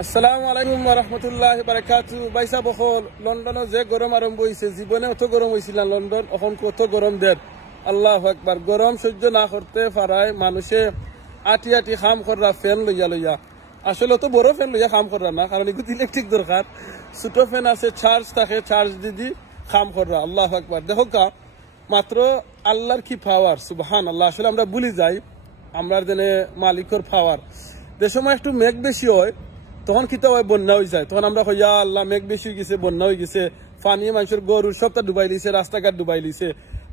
আসসালামু আলাইকুম ওয়া রাহমাতুল্লাহি ওয়া বারাকাতুহু। বাইসা বখল লন্ডনে যে গরম আরম্ভ হইছে, জীবনে অত গরম হইছিল না লন্ডন, এখন কত গরম দেন। আল্লাহু আকবার। গরম সহ্য না করতে পারায় মানুষে আটি আটি খাম করা ফ্যান লইয়া লইয়া, আসলে তো বড় ফ্যান লইয়া খাম করা না, কারণ এগুলো ইলেকট্রিক দরকার। ছোট ফ্যান আছে, চার্জ থাকে, চার্জ দিদি খাম করা। আল্লাহু আকবার। দেখো কা মাত্র আল্লাহর কি পাওয়ার, সুবহান আল্লাহ। আসলে আমরা ভুলি যাই আমরা জেনে মালিকের পাওয়ার। যে সময় একটু মেঘ বেশি হয় তখন কিতা হয়, বন্যা হয়ে যায়। তখন আমরা কইয়া আল্লাহ মেঘ বেশি হয়ে গেছে, বন্যা হয়ে গেছে, পানি মানুষের গরু সবটা ডুবাই দিছে, রাস্তাঘাট ডুবাই দিছে।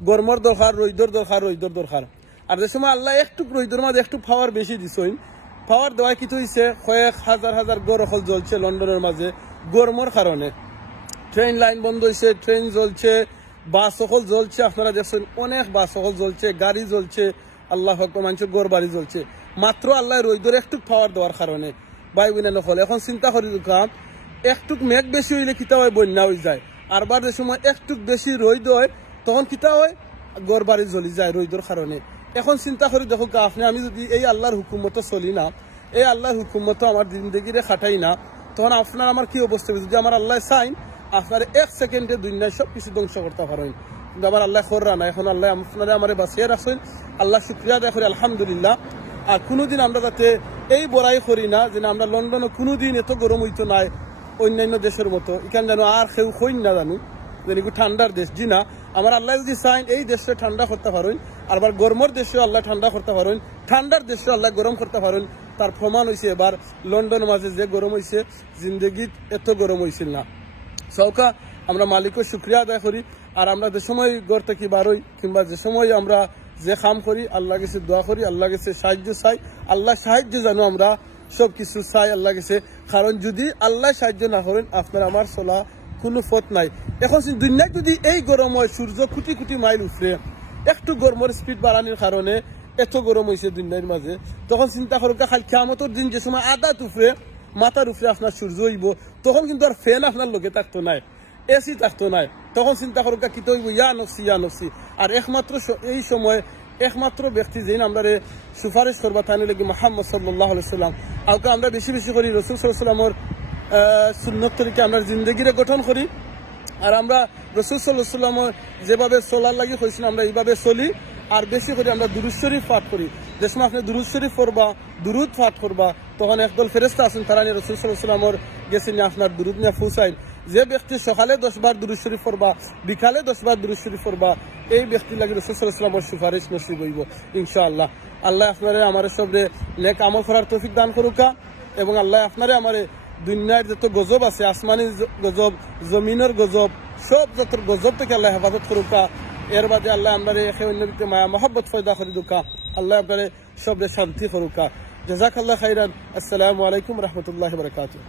গরমর দরকার, রইদর দরকার, রইদর দরকার। আর যে সময় আল্লাহ একটু রইদর মাঝে একটু পাওয়ার বেশি দিছই, পাওয়ার দেওয়া কিছু হয়েছে, কয়েক হাজার হাজার গড় অকল জ্বলছে লন্ডনের মাঝে গরমর কারণে। ট্রেন লাইন বন্ধ হয়েছে, ট্রেন জ্বলছে, বাস সকল জ্বলছে। আপনারা দেখছেন অনেক বাস সকল জ্বলছে, গাড়ি জ্বলছে। আল্লাহ মানুষের গড় বাড়ি জ্বলছে মাত্র আল্লাহ রইদর একটু পাওয়ার দেওয়ার কারণে। ভাই বোনে নকল এখন চিন্তা করি দুঃখাম, একটু মেঘ বেশি হইলে কিতা হয়, বন্যা হয়ে যায়। আরবার যে সময় একটু বেশি রইদ হয় তখন কিতা হয়, গড় বাড়ি জ্বলি যায় রইদর কারণে। এখন চিন্তা করি দেখো আপনি আমি যদি এই আল্লাহর হুকুম মতো চলি না, এই আল্লাহর হুকুম মতো আমার জিন্দগিরে খাটাই না, তখন আপনার আমার কি অবস্থা হবে। যদি আমার আল্লাহ চাইন আপনার এক সেকেন্ডে দুনিয়ায় সব কিছু ধ্বংস করতে পারেন, কিন্তু আমার আল্লাহ কররা না। এখন আল্লাহ আপনারা আমার বাঁচিয়ে রাখছেন, আল্লাহ শুক্রিয়া আদায় করি আলহামদুলিল্লাহ। আর কোনোদিন আমরা যাতে এই বড়াই করি না যে আমরা লন্ডনে কোনোদিন এত গরম হইতো নাই অন্যান্য দেশের মতো, এখানে যেন আর কেউ হইন না জানো যে ঠান্ডার দেশ। জি না, আমার আল্লাহ যদি চাইন এই দেশে ঠান্ডা করতে পারেন, আবার গরমের দেশেও আল্লাহ ঠান্ডা করতে পারেন, ঠান্ডার দেশেও আল্লাহ গরম করতে পারেন। তার প্রমাণ হয়েছে এবার লন্ডনের মাঝে যে গরম হয়েছে, জিন্দগিত এত গরম হয়েছিল না। সৌকা আমরা মালিকের শুক্রিয়া আদায় করি। আর আমরা যে সময় ঘর থেকে বারোই কিংবা যে সময় আমরা যে কাম করি, আল্লাহ কাছে দোয়া করি, আল্লাহ কাছে সাহায্য চাই। আল্লাহ সাহায্য জানো আমরা সব কিছু চাই আল্লাহ কাছে, কারণ যদি আল্লাহ সাহায্য না করেন আপনার আমার চলা কোনো পথ নাই। এখন দুনিয়ায় যদি এই গরম হয়, সূর্য কোটি কোটি মাইল উঠরে, একটু গরমের স্পিড বাড়ানোর কারণে এত গরম হয়েছে দুনিয়ার মাঝে, তখন চিন্তা করো খালি কিয়ামতের দিন যে সময় আদাত উফরে, মাথার উপরে আপনার সূর্য হইব, তখন কিন্তু আর ফ্যান আপনার লোকে থাকতো নাই, এসি থাকতো নাই। তখন চিন্তা করো কি হইব, ইয়া নফসি ইয়া নফসি। আর একমাত্র এই সময় একমাত্র ব্যক্তি যেন আমরা সুপারিশ করবা তাই নাকি মুহাম্মদ সাল্লাল্লাহু আলাইহি সাল্লাম। আর আমরা বেশি বেশি করি রাসূল সাল্লাল্লাহু আলাইহি সাল্লামের সুন্নত তরিকা আমরা জিন্দগিরে গঠন করি। আর আমরা রাসূল সাল্লাল্লাহু আলাইহি সাল্লামের যেভাবে চলার লাগি হয়েছিল আমরা এইভাবে চলি। আর বেশি করে আমরা দুরূদ শরীফ পাঠ করি। যে সময় আপনি দুরূদ শরীফ পড়বা, দুরূদ পাঠ করবা, তখন একদল ফেরেশতা আছেন, তারা নিয়ে রাসূল সাল্লাল্লাহু আলাইহি সাল্লামের গেছে নিয়ে আপনার দুরূদ নিয়ে পৌঁছাইন। যে ব্যক্তি সকালে 10 বার দুরূদ শরীফ পড়বা, বিকালে 10 বার দুরূদ শরীফ পড়বা, এই ব্যক্তির লাগি রাসূল সাল্লাল্লাহু আলাইহি সাল্লামের সুপারিশ নসিব হইব ইনশাআল্লাহ। আল্লাহ আপনারে আমার সবরে নেক আমল করার তৌফিক দান করুকা, এবং আল্লাহ আপনারে আমারে দুনিয়ার যত গজব আছে, আসমানি গজব, জমিনের গজব, সব যত গজব থেকে আল্লাহ হেফাজত করুকা। এর বাদে আল্লাহ আমারে একে অন্য ব্যক্তি মায়া মহব্বত পয়দা করে দুকা, আল্লাহ আপনারে সবরে শান্তি করুকা। জাযাকাল্লাহু খাইরান। আসসালামু আলাইকুম ওয়া রাহমাতুল্লাহি ওয়া বারাকাতুহু।